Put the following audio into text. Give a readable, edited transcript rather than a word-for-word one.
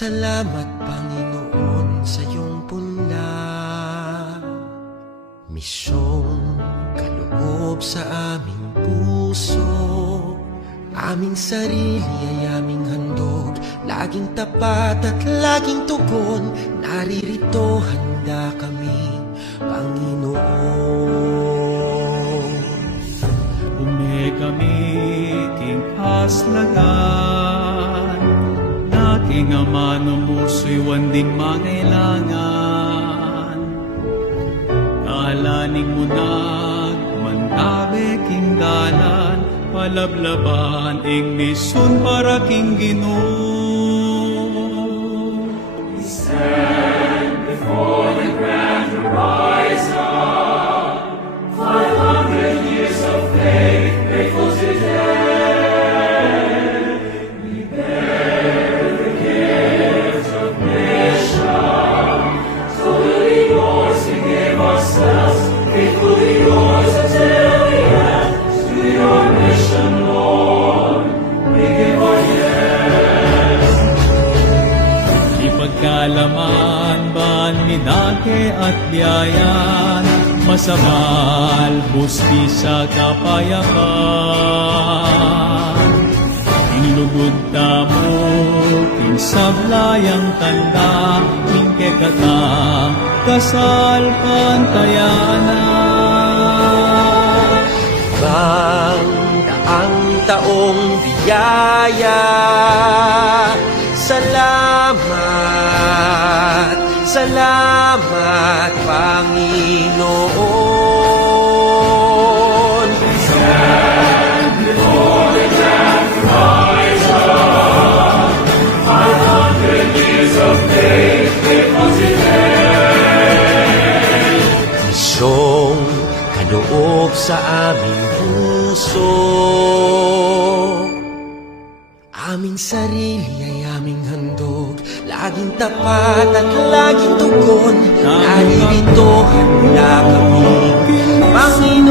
Salamat, Panginoon, sa iyong punla. Misyong kaloob sa aming puso, aming sarili ay aming handog, laging tapat at laging tugon. Naririto, handa kami, Panginoon. Ume kami king haslagan, naking ama numusoy wanding mangailangan. Kalaning munag, mantabe king dalan, palablaban ing misun para king Ginoo. We stand before the grand horizon, 500 years of faith, faithful today. Faithfully yours until the end, to your mission, Lord, we give our yes. Ipagkalaman ban minake at biyayan, masabal, bustisya, kapayapan. Inlugod tamo, kinsablayang tanda, mingkekata, kasal pantayana. Daang taong biyaya, salamat, salamat, Panginoon. Stand before the grand horizon, 500 years of faith, faithful today. Misyong kaloob sa aming puso, aming sarili ay aming handog, laging tapat at laging tugon. Naririto, handa kami, Panginoon.